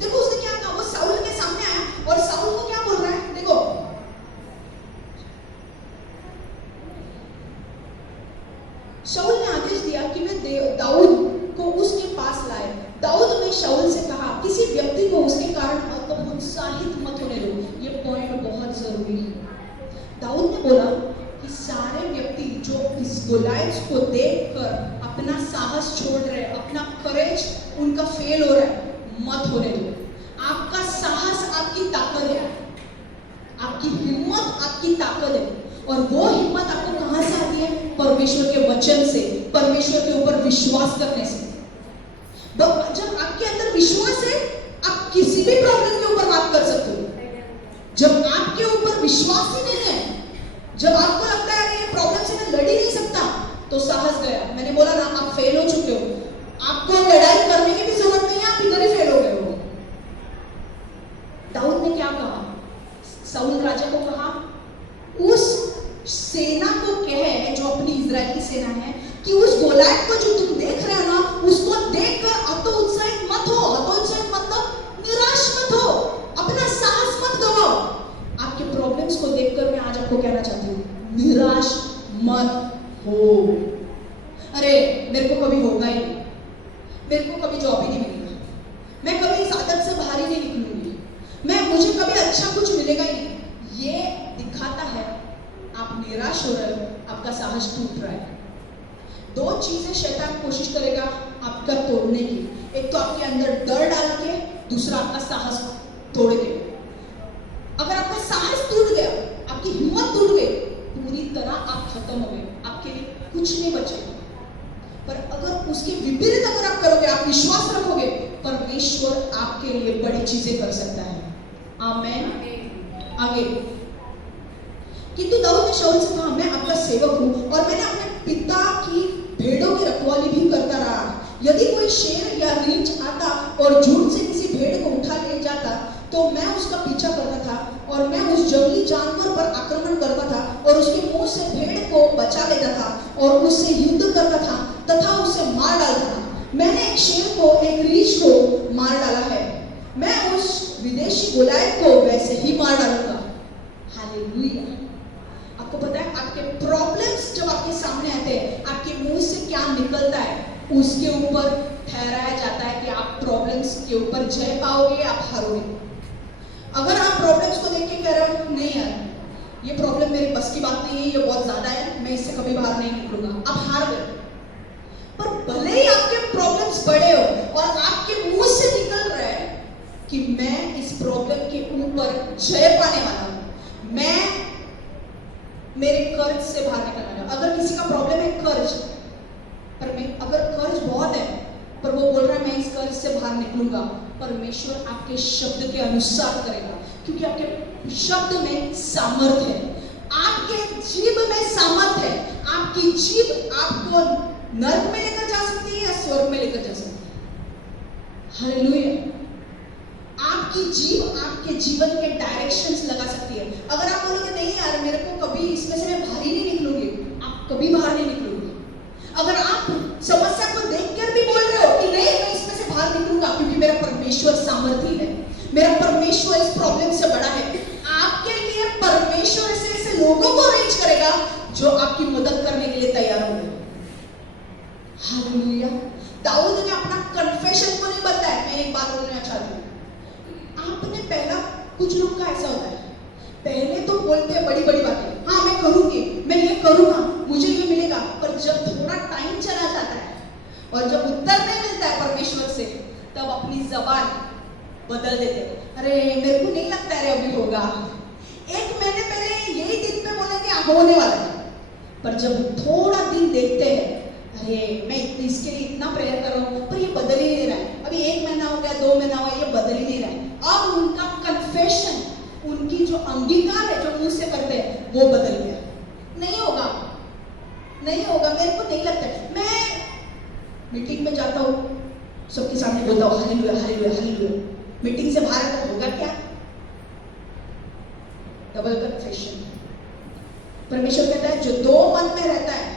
देखो उसने क्या कहा, वो शाऊल के सामने आया और शाऊल को क्या बोल रहा है, देखो शाऊल ने आदेश दिया कि वे दाऊद को उसके पास लाए। दाऊद ने शाऊल से कहा, किसी व्यक्ति को उसके कारण उत्साहित मत होने दो। ये पॉइंट बहुत जरूरी है। दाऊद ने बोला कि सारे व्यक्ति जो इस गोलियत को देखकर अपना साहस छोड़ रहे, अपना करेज उनका फेल हो रहा है, मत होने दो। आपका साहस आपकी ताकत है, आपकी हिम्मत आपकी ताकत है, और वो हिम्मत आपको कहां से आती है, परमेश्वर के वचन से, परमेश्वर के ऊपर विश्वास करने से। जब आपके अंदर विश्वास है, आप किसी भी प्रॉब्लम के ऊपर बात कर सकते हो। जब आपके ऊपर विश्वास ही नहीं है, जब आपको लगता है ये प्रॉब्लम से मैं लड़ ही नहीं सकता, तो साहस गया। मैंने बोला ना, आप फेल हो चुके हो, आपको लड़ाई करने की भी जरूरत नहीं है, आप इधर ही फेल हो गए हो। दाऊद ने क्या कहा, शाऊल राजा को कहा, उस सेना को कहे जो अपनी इजराइल की सेना है कि उस गोलियत को जो तुम देख रहे हो ना, उसको देखकर हतोत्साहित मत हो। हतोत्साहित मतलब निराश मत हो, अपना साहस मत गवाओ। आपके प्रॉब्लम्स को देखकर मैं आज आपको कहना चाहती हूँ, निराश मत हो। अरे मेरे को कभी होगा ही नहीं, मेरे को कभी जॉब ही नहीं मिलेगा, मैं कभी इस आदत से बाहर ही नहीं निकलूंगी, मुझे कभी अच्छा कुछ मिलेगा ही नहीं। ये दिखाता है आप निराश हो रहे हो, आपका साहस टूट रहा है। दो चीजें शैतान कोशिश करेगा आपका तोड़ने की, एक तो आपके अंदर डर डाल के, दूसरा आपका साहस तोड़ के। अगर आपका साहस टूट गया, आपकी हिम्मत टूट गई, पूरी तरह आप खत्म हो गए, आपके लिए कुछ नहीं बचेगा। पर अगर उसके विपरीत अगर आप करोगे, आप विश्वास रखोगे, परमेश्वर आपके लिए बड़ी चीजें कर सकता है। आमीन। आगे, किंतु दाऊद ने शाऊल से कहा, मैं आपका सेवक हूं और मैंने अपने पिता की भेड़ों की रखवाली भी करता रहा। यदि कोई शेर या रीछ आता और झुंड से किसी भेड़ को उठा ले जाता, तो मैं उसका पीछा करता था और मैं उस जंगली जानवर पर आक्रमण करता था और उसके मुंह से भेड़ को बचा लेता था और उससे युद्ध करता था तथा उसे मार डालता था। मैंने एक शेर को, एक रीछ को मार डाला है, मैं उस विदेशी गोलियत को वैसे ही मार डालूंगा। हालेलुया। आपको पता है, आपके प्रॉब्लम्स जब आपके सामने आते हैं, आपके मुंह से क्या निकलता है उसके ऊपर ठहराया जाता है कि आप प्रॉब्लम्स के ऊपर जय पाओगे, आप हारोगे। अगर आप प्रॉब्लम्स को देख के कह रहे हो, नहीं यार ये प्रॉब्लम मेरी बस की बात नहीं है, ये बहुत ज्यादा है, मैं इससे कभी बाहर नहीं निकलूंगा, आप हार गए। पर भले ही आपके प्रॉब्लम्स बड़े हो और आपके मुंह से निकल रहा है कि मैं इस प्रॉब्लम के ऊपर जय पाने वाला हूं, मेरे कर्ज से बाहर निकलना है। अगर किसी का प्रॉब्लम है कर्ज, पर मैं अगर कर्ज बहुत है पर वो बोल रहा है मैं इस कर्ज से बाहर निकलूंगा, परमेश्वर आपके शब्द के अनुसार करेगा, क्योंकि आपके शब्द में सामर्थ है, आपके जीभ में सामर्थ है। आपकी जीभ आपको नर्क में लेकर जा सकती है या स्वर्ग में लेकर जा सकती है। हालेलुया। आपकी जीभ आपके जीवन के डायरेक्शंस लगा सकती है। अगर आप बोलोगे नहीं यार मेरे को कभी इसमें से मैं बाहर ही नहीं निकलूंगी, आप कभी बाहर नहीं निकलोगे। अगर आप समस्या को देखकर भी बोल रहे हो कि नहीं मैं इसमें से बाहर निकलूंगा क्योंकि मेरा परमेश्वर सामर्थी है, मेरा परमेश्वर इस प्रॉब्लम से बड़ा है, आपके लिए परमेश्वर ऐसे लोगों को अरेंज करेगा जो आपकी मदद करने के लिए तैयार होंगे। हालेलुया। दाऊद ने अपना कन्फेशन को नहीं बताया। मैं एक बात बोलना चाहती हूँ, आपने पहला, कुछ लोग का ऐसा होता है पहले तो बोलते हैं बड़ी बड़ी बातें, हाँ मैं करूंगी, मैं ये करूंगा, मुझे ये मिलेगा, पर जब थोड़ा टाइम चला जाता है और जब उत्तर नहीं मिलता है परमेश्वर से, तब अपनी जबान बदल देते हैं। अरे मेरे को नहीं लगता है अभी होगा, एक महीने पहले यही दिन पे बोले कि होने वाला है, पर जब थोड़ा दिन देखते हैं अरे मैं इसके लिए इतना प्रेयर कर रहा हूँ पर ये बदल ही नहीं रहा है, अभी 1 महीना हो गया 2 महीना हुआ, ये बदल ही नहीं रहा है। अब उनका कन्फेशन, उनकी जो अंगीकार है जो मुंह से करते हैं वो बदल गया। नहीं होगा, नहीं होगा, मेरे को नहीं लगता है। मैं मीटिंग में जाता हूँ, सबके सामने बोलता हूँ हालेलुया हालेलुया हालेलुया, मीटिंग से बाहर आता होगा क्या? Double confession. परमेश्वर कहता है जो 2 मन में रहता है,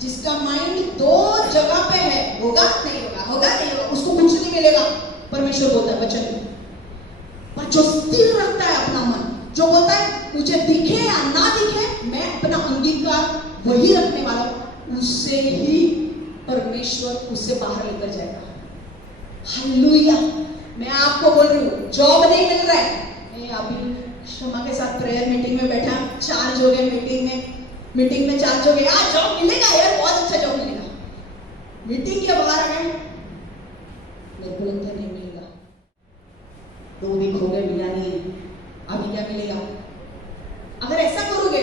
जिसका माइंड 2 जगह पे है, होगा नहीं होगा, होगा नहीं होगा, उसको कुछ नहीं मिलेगा। परमेश्वर बोलता है वचन में। पर जो स्थिर रखता है अपना मन, जो बोलता है मुझे दिखे या ना दिखे मैं अपना अंगीकार वही रखने वाला हूं, उससे ही परमेश्वर उससे बाहर लेकर जाएगा। हालेलुया। मैं आपको बोल रही हूँ जॉब नहीं मिल रहा है, मैं अभी क्षमा के साथ प्रेयर मीटिंग में बैठा, चार्ज हो गए मीटिंग में चार्ज हो गए, यार जॉब मिलेगा यार, बहुत अच्छा जॉब मिलेगा। मीटिंग के बाहर आ गए, मेरे को लगता नहीं मिलेगा, 2 वीक हो गए मिला नहीं, अभी क्या मिलेगा? अगर ऐसा करोगे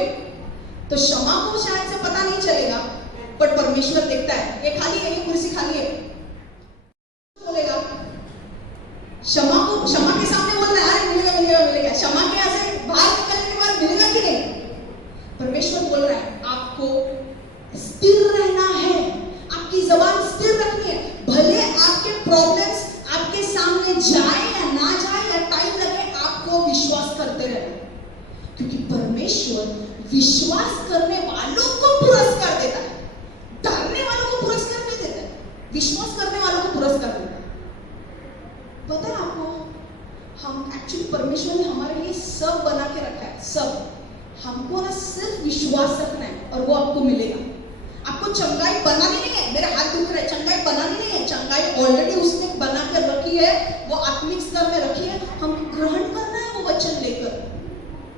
तो क्षमा को शायद से पता नहीं चलेगा, पर परमेश्वर देखता है ये खाली है, ये कुर्सी खाली है, बोलेगा क्षमा के सामने बोलना है मिलेगा मिलेगा मिलेगा, क्षमा के यहाँ से बाहर निकलने के बाद मिलेगा कि नहीं? परमेश्वर बोल रहा है आपको स्थिर रहना है, आपकी जबान स्थिर रखनी है, भले आपके प्रॉब्लम्स आपके सामने जाए या ना जाए या टाइम लगे, आपको विश्वास करते रहना, क्योंकि परमेश्वर विश्वास करने वालों को पुरस्कार देता है, डरने वालों को पुरस्कार नहीं देता है, विश्वास करने वालों को पुरस्कार देता है। पता है आपको, हम एक्चुअली परमेश्वर ने हमारे लिए सब बना के रखा है, सब। हमको ना सिर्फ विश्वास रखना है और वो आपको मिलेगा। आपको चंगाई बनानी नहीं है, मेरा हाथ दुख रहा है, चंगाई बनानी नहीं है, चंगाई ऑलरेडी उसने बना कर रखी है, वो आत्मिक स्तर में रखी है, हमको ग्रहण करना है वो वचन लेकर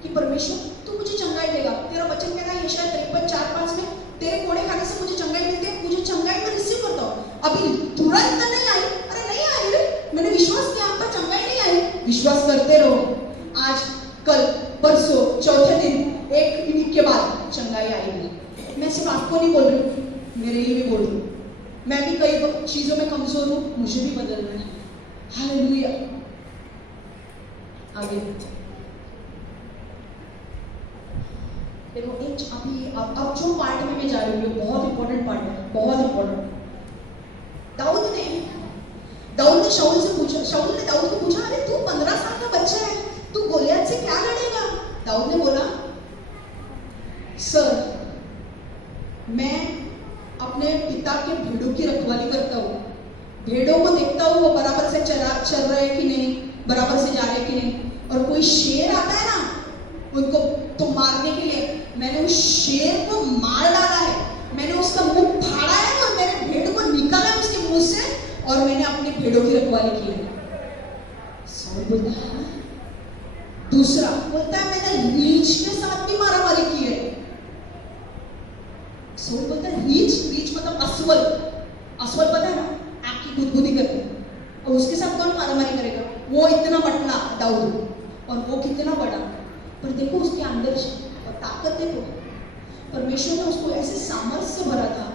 कि परमेश्वर तू मुझे चंगाई देगा। तेरा वचन कहना है यशायाह 53:4-5 में, तेरे कोड़े खाने से मुझे चंगाई मिलती है, मुझे चंगाई में रिसीव करता हूँ। अभी तुरंत नहीं आई, अरे नहीं आई रे, मैंने विश्वास किया आपका चंगाई नहीं आई, विश्वास करते रहो, आज कल परसों चौथे दिन 1 वीक के बाद चंगाई आएगी। मैं सिर्फ आपको नहीं बोल रही हूँ, मेरे लिए भी बोल रही हूँ, मैं भी कई चीजों में कमजोर हूँ, मुझे भी बदलना है। हालेलुया। आगे देखो, एक अभी अब जो पार्ट में मैं जा रही हूँ बहुत इंपॉर्टेंट पार्ट है, बहुत इंपॉर्टेंट। दाऊद ने शाऊल से पूछा, शाऊल ने दाऊद को पूछा अरे तू 15 साल का बच्चा है, तू गोलियत से क्या लड़ेगा? दाऊद ने बोला सर मैं अपने पिता के भेड़ों की रखवाली करता हूँ, भेड़ों को देखता हूँ वो बराबर से चल रहे कि नहीं, बराबर से जा रहे कि नहीं, और कोई शेर आता है ना उनको तो मारने के लिए, मैंने उस शेर को मार डाला है, मैंने उसका मुंह फाड़ा है और मेरे भेड़ को निकाला है उसके मुंह से, और मैंने अपनी भेड़ों की रखवाली की है। शाऊल बोलता है, दूसरा बोलता है मैंने रीछ के साथ भी मारामारी की है। शाऊल बोलता है रीछ मतलब अस्वल पता है ना, आँख की गुदगुदी करते हैं, और उसके साथ कौन मारामारी करेगा? वो इतना पतला दाऊद और वो कितना बड़ा, पर देखो उसके अंदर ताकत देखो, परमेश्वर ने उसको ऐसे सामर्थ्य से भरा था,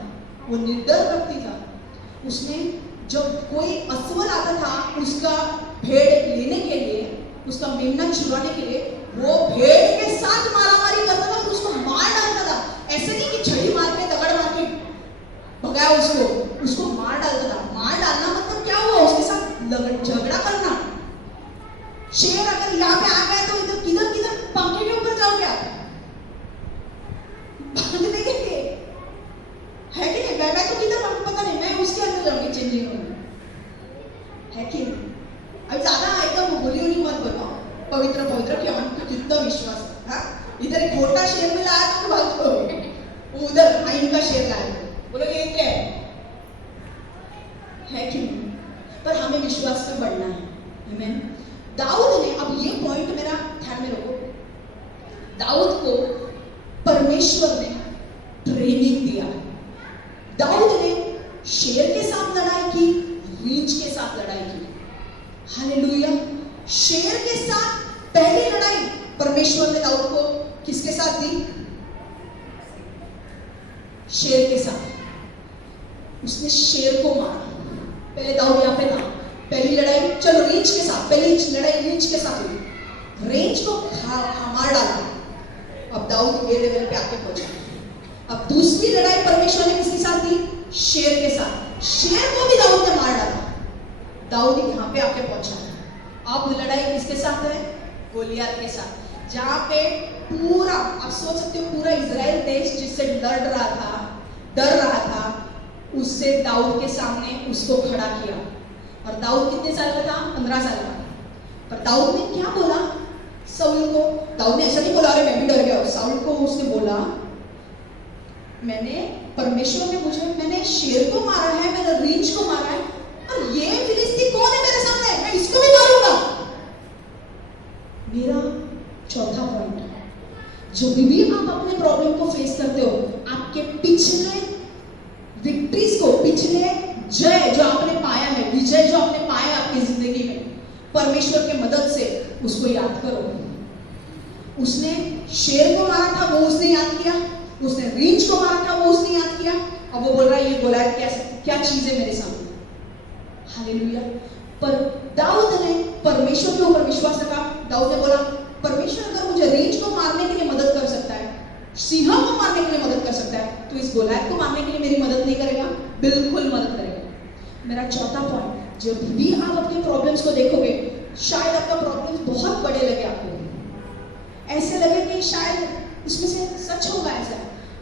वो निर्डर व्यक्ति था। उसने जब कोई असवल आता था उसका भेड़ लेने के लिए, उसका मेमना चुराने के लिए, वो भेड़ के साथ मारामारी करता था और उसको मार डालता था। ऐसे नहीं कि छड़ी मार के दगड़ मार के भगाया उसको मार डालता था। मार डालना मतलब क्या हुआ, उसके साथ झगड़ा करना। शेर अगर यहाँ पे आ गया तो इधर किधर किधर पंखे के ऊपर जाओगे आप, भागने के लिए, है कि नहीं? मैं तो किधर आपको पता नहीं, मैं उसके अंदर जाऊंगी चेंजिंग रूम, है कि नहीं? अब ज्यादा एकदम होली मत बताओ, पवित्र पवित्र कि हमको कितना विश्वास है। हाँ, इधर एक छोटा शेर में लाया तो भागो, उधर आइन का शेर लाया, बोलो ये क्या है कि नहीं? पर हमें विश्वास में बढ़ना है। आमीन। दाऊद ने, अब ये पॉइंट मेरा ध्यान में रखो, दाऊद को परमेश्वर ने ट्रेनिंग दिया। दाऊद ने शेर के साथ लड़ाई की, रीछ के साथ लड़ाई की। हालेलुया। शेर के साथ पहली लड़ाई परमेश्वर ने दाऊद को किसके साथ दी? शेर के साथ। उसने शेर को मारा। पहले दाऊद यहाँ पे था, पहली लड़ाई चलो रीछ के साथ, पहली लड़ाई रीछ के साथ हुई, रीछ को मार डाला। अब दाऊद ये लेवल पे आके पहुंचा। अब दूसरी लड़ाई परमेश्वर ने किसके साथ दी? शेर के साथ। शेर को भी दाऊद ने मार डाला। दाऊद यहाँ पे आके पहुंचा। अब लड़ाई किसके साथ है? गोलियत के साथ। जहाँ पे पूरा, आप सोच सकते हो, पूरा इजराइल देश जिससे लड़ रहा था, डर रहा था, उससे दाऊद के सामने उसको खड़ा किया। और दाऊद कितने साल का था? 15 साल का। पर दाऊद ने क्या बोला साउल को? दाऊद ने ऐसा नहीं बोला अरे मैं भी डर गया। साउल को उसने बोला, मैंने, परमेश्वर ने मुझे, मैंने शेर को मारा है, मैंने रीछ को मारा है, और ये फिलिस्ती कौन है मेरे सामने? मैं इसको भी मारूंगा। मेरा चौथा पॉइंट, जो भी आप अपने प्रॉब्लम को फेस करते हो, आपके पिछले विक्ट्रीज को, पिछले जय जो आपने पाया है, विजय जो आपने पाया आपकी जिंदगी में, परमेश्वर के मदद से उसको याद करो। उसने शेर को मारा था, वो उसने याद किया। उसने रीछ को मारा था, वो उसने याद किया। अब वो बोल रहा है ये गोलियत क्या चीज है मेरे सामने। हालेलुया। पर दाऊद ने परमेश्वर के ऊपर विश्वास रखा। दाऊद ने बोला, परमेश्वर अगर मुझे रीछ को मारने के लिए मदद कर सकता है, सिंह को मारने के लिए मदद कर सकता है, तो इस गोलियत को मारने के लिए मेरी मदद नहीं करेगा? बिल्कुल मदद करेगा। मेरा चौथा पॉइंट, जब भी आप अपने प्रॉब्लम्स को देखोगे, शायद आपका प्रॉब्लम्स बहुत बड़े लगे आपको, ऐसे लगे कि शायद इसमें से सच होगा ऐसा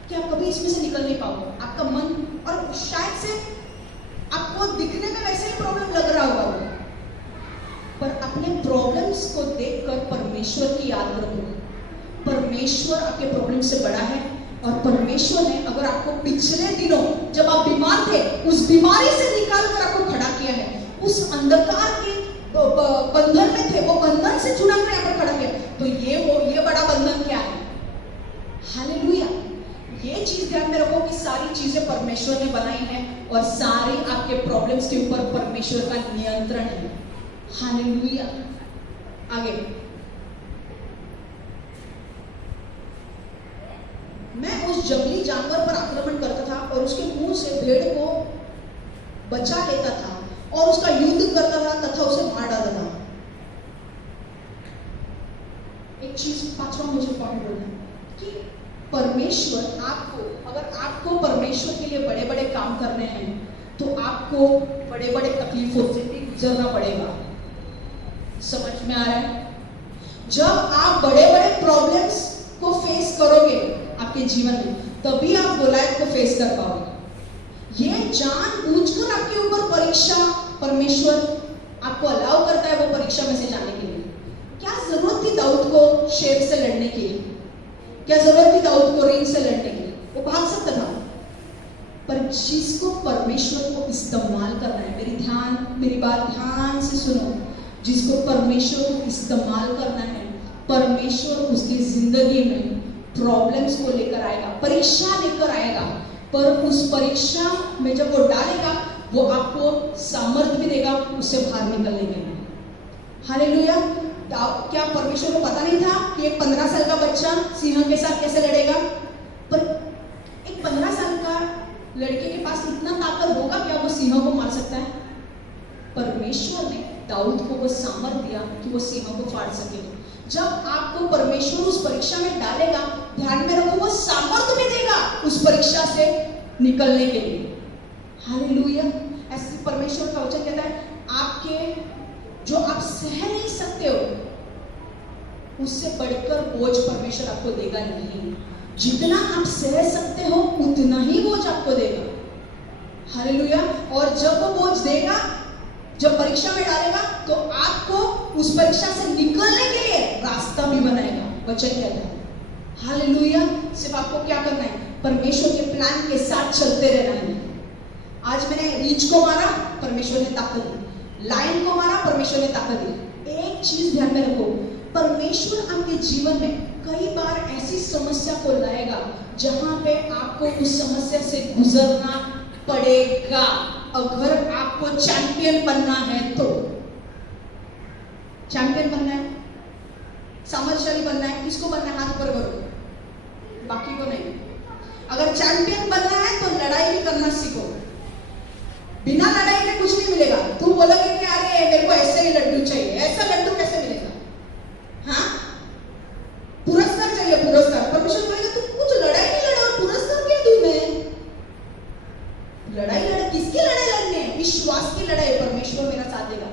कि आप कभी इसमें से निकल नहीं पाओगे। आपका मन, और शायद से आपको दिखने में वैसे ही प्रॉब्लम लग रहा होगा, पर अपने प्रॉब्लम्स को देखकर परमेश्वर की याद रखो। परमेश्वर आपके प्रॉब्लम से बड़ा है, और परमेश्वर ने अगर आपको पिछले दिनों जब आप बीमार थे, उस बीमारी से निकाल कर आपको खड़ा किया है, उस अंधकार के बंधन में थे, वो बंधन से चुना कर यहाँ पर खड़ा किया, तो ये बड़ा बंधन क्या है? हालेलुया। ये चीज ध्यान में रखो कि सारी चीजें परमेश्वर ने बनाई है, और सारी आपके प्रॉब्लम्स के ऊपर परमेश्वर का नियंत्रण है। हालेलुया। आगे, मैं उस जंगली जानवर पर आक्रमण करता था और उसके मुंह से भेड़ को बचा लेता था और उसका युद्ध करता था तथा उसे मार डालता था। एक चीज, पांचवा मुझे पॉइंट बोलना कि परमेश्वर आपको, अगर आपको परमेश्वर के लिए बड़े बड़े काम करने हैं, तो आपको बड़े बड़े तकलीफों से भी गुजरना पड़ेगा। समझ में आ रहा है? जब आप बड़े बड़े प्रॉब्लम्स को फेस करोगे आपके जीवन में, तभी आप गोलियत को फेस कर पाओगे। ये जानबूझकर आपके ऊपर परीक्षा परमेश्वर आपको अलाउ करता है, वो परीक्षा में से जाने के लिए। क्या जरूरत थी दाऊद को शेर से लड़ने की? क्या जरूरत थी दाऊद को रीछ से लड़ने की? वो भाग सकता था, पर जिसको परमेश्वर को इस्तेमाल करना है, मेरी बात ध्यान से सुनो, जिसको परमेश्वर को इस्तेमाल करना है, परमेश्वर उसकी जिंदगी में प्रॉब्लम्स को लेकर आएगा, परीक्षा लेकर आएगा, पर उस परीक्षा में जब वो डालेगा, वो आपको सामर्थ्य भी देगा उससे बाहर निकलने के लिए। हालेलुया। क्या परमेश्वर को पता नहीं था कि एक 15 साल का बच्चा सिंह के साथ कैसे लड़ेगा? पर परमेश्वर ने दाऊद को वो सामर्थ दिया कि वो सीमा को फाड़ सके। जब आपको परमेश्वर उस परीक्षा में डालेगा, ध्यान में रखो, वो सामर्थ भी देगा उस परीक्षा से निकलने के लिए। हालेलुया। ऐसे परमेश्वर का वचन कहता है, आपके जो आप सह नहीं सकते हो उससे बढ़कर बोझ परमेश्वर आपको देगा नहीं। जितना आप सह सकते हो उतना ही बोझ आपको देगा। हालेलुया। और जब वो बोझ देगा, जब परीक्षा में डालेगा, तो आपको उस परीक्षा से निकलने के लिए रास्ता भी बनाएगा, वचन कहता है। हालेलुया। सिर्फ आपको क्या करना है? परमेश्वर के प्लान के साथ चलते रहना है। आज मैंने रीछ को मारा, परमेश्वर ने ताकत दी। लायन को मारा, परमेश्वर ने ताकत दी। एक चीज ध्यान में रखो, परमेश्वर आपके जीवन में कई बार ऐसी समस्या को लाएगा जहां पे आपको उस समस्या से गुजरना पड़ेगा, अगर आपको चैंपियन बनना है तो। चैंपियन बनना है, सामर्थ्यशाली बनना है, किसको बनना है? हाथ ऊपर करो, बाकी को नहीं। अगर चैंपियन बनना है तो लड़ाई भी करना सीखो। बिना लड़ाई के कुछ नहीं मिलेगा। तुम बोलोगे कि अरे मेरे को ऐसे ही लड्डू चाहिए, ऐसा लड्डू कैसे मिलेगा? हाँ, पुरस्कार चाहिए, पुरस्कार। परमेश्वर बोलेगा तुम कुछ लड़ाई नहीं लड़ो, पुरस्कार क्या दूं मैं? लड़ाई लड़, किसकी लड़ाई लड़नी है? विश्वास की लड़ाई। परमेश्वर मेरा साथ देगा।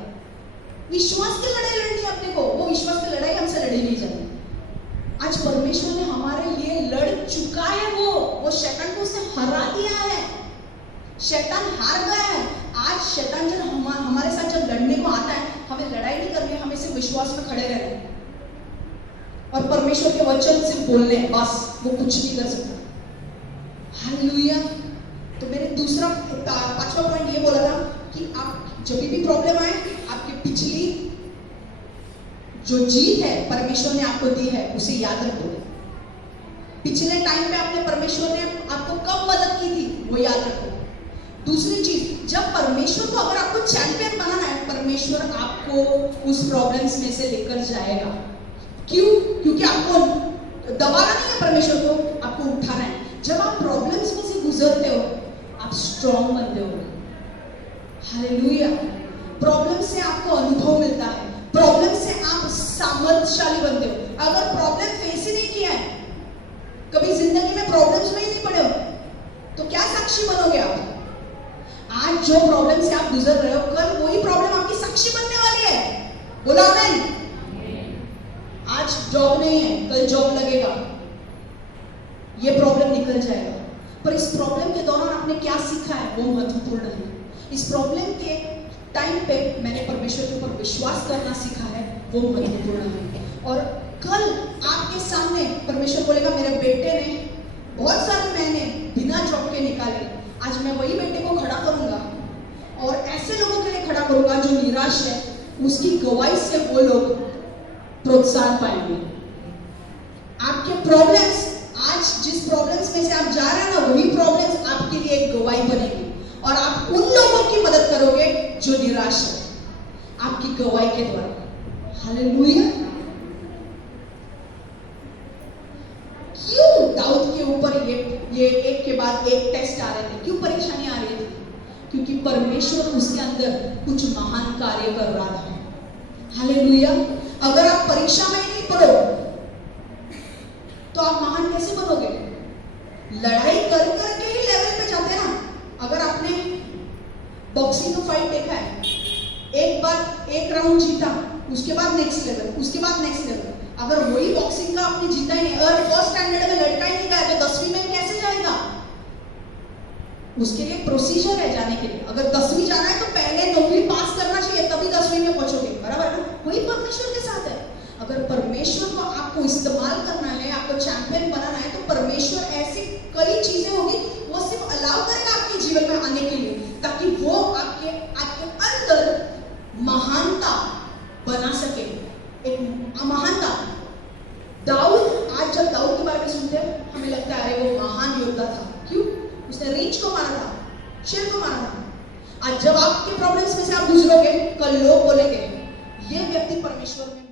विश्वास की लड़ाई लड़नी है अपने को। वो विश्वास की लड़ाई हमसे लड़ी नहीं जाती। आज परमेश्वर ने हमारे लिए लड़ चुका है। वो शैतान को उसने हरा दिया है। शैतान हार गया है। आज शैतान जब हमारे साथ जब लड़ने को आता है, हमें लड़ाई नहीं करनी है, हमें सिर्फ विश्वास में खड़े रहना है और परमेश्वर के वचन सिर्फ बोलने हैं, बस। वो कुछ नहीं कर सकता। हालेलुया। तो मैंने दूसरा 5वां पॉइंट ये बोला था कि आप जब भी प्रॉब्लम आए, आपकी पिछली जो जीत है परमेश्वर ने आपको दी है उसे याद रखो। पिछले टाइम पे आपने परमेश्वर ने आपको कब मदद की थी वो याद रखो। दूसरी चीज, जब परमेश्वर को, अगर आपको चैंपियन बनाना है, परमेश्वर आपको उस प्रॉब्लम्स में से लेकर जाएगा। क्यों? क्योंकि आपको दबाना नहीं है परमेश्वर को, आपको उठाना है। जब आप प्रॉब्लम्स में से गुजरते हो, आप स्ट्रॉन्ग बनते हो। हालेलुया। प्रॉब्लम से आपको अनुभव मिलता है, प्रॉब्लम से आप सामर्थ्यशाली बनते हो। अगर प्रॉब्लम फेस ही नहीं किया है, कभी जिंदगी में प्रॉब्लम्स में ही नहीं पड़े हो, तो क्या साक्षी बनोगे आप? आज जो प्रॉब्लम से आप गुजर रहे हो, कल वही प्रॉब्लम आपकी साक्षी बनने वाली है। बोला आमीन। आज जॉब नहीं है, कल जॉब लगेगा, ये प्रॉब्लम निकल जाएगा। पर इस प्रॉब्लम के दौरान आपने क्या सीखा है वो महत्वपूर्ण है। इस प्रॉब्लम के टाइम पे मैंने परमेश्वर के ऊपर विश्वास करना सीखा है, वो महत्वपूर्ण है। और कल आपके सामने परमेश्वर बोलेगा, मेरे बेटे ने बहुत सारे महीने बिना जॉब के निकाले, आज मैं वही बेटे को खड़ा करूंगा और ऐसे लोगों के लिए खड़ा करूंगा जो निराश है, उसकी गवाही से वो लोग प्रोत्साहन पाएंगे। आपके प्रॉब्लम्स, आज जिस प्रॉब्लम्स में से आप जा रहे हैं ना, वही प्रॉब्लम्स आपके लिए एक गवाही बनेगी और आप उन लोगों की मदद करोगे जो निराश है, आपकी गवाही के द्वारा। हालेलुया। क्यों दाऊद के ऊपर ये एक के बाद एक टेस्ट आ रहे थे? क्यों परेशानी आ रही थी? क्योंकि परमेश्वर उसके अंदर कुछ महान कार्य कर रहा था। हालेलुया। अगर आप परीक्षा में नहीं पढ़ो तो आप महान कैसे बनोगे? लड़ाई कर करके ही लेवल पे जाते हैं ना। अगर आपने बॉक्सिंग का फाइट देखा है, एक बार एक राउंड जीता, उसके बाद नेक्स्ट लेवल, उसके बाद नेक्स्ट लेवल। अगर वही बॉक्सिंग का आपने जीता ही नहीं, अगर फर्स्ट स्टैंडर्ड में लड़का ही नहीं गया तो 10वीं में कैसे जाएगा? उसके लिए प्रोसीजर है जाने के लिए। अगर 10वीं जाना है तो पहले 9वीं पास करना चाहिए, तभी 10वीं में पहुंचोगे। बराबर है? वही परमेश्वर के साथ है। अगर परमेश्वर को आपको इस्तेमाल करना है, आपको चैंपियन बनाना है, तो परमेश्वर ऐसी कई चीजें होगी वो सिर्फ अलाउ करेगा आपके जीवन में आने के लिए, ताकि वो आपके अंदर महानता बना सके, एक महानता। दाऊद, आज जब दाऊद के बारे में सुनते हैं हमें लगता है अरे वो महान योद्धा था। क्यों? उसने रीछ को मारा था, शेर को मारा था। आज जब आपके प्रॉब्लम्स में से आप गुजरोगे, कल लोग बोलेंगे ये व्यक्ति परमेश्वर में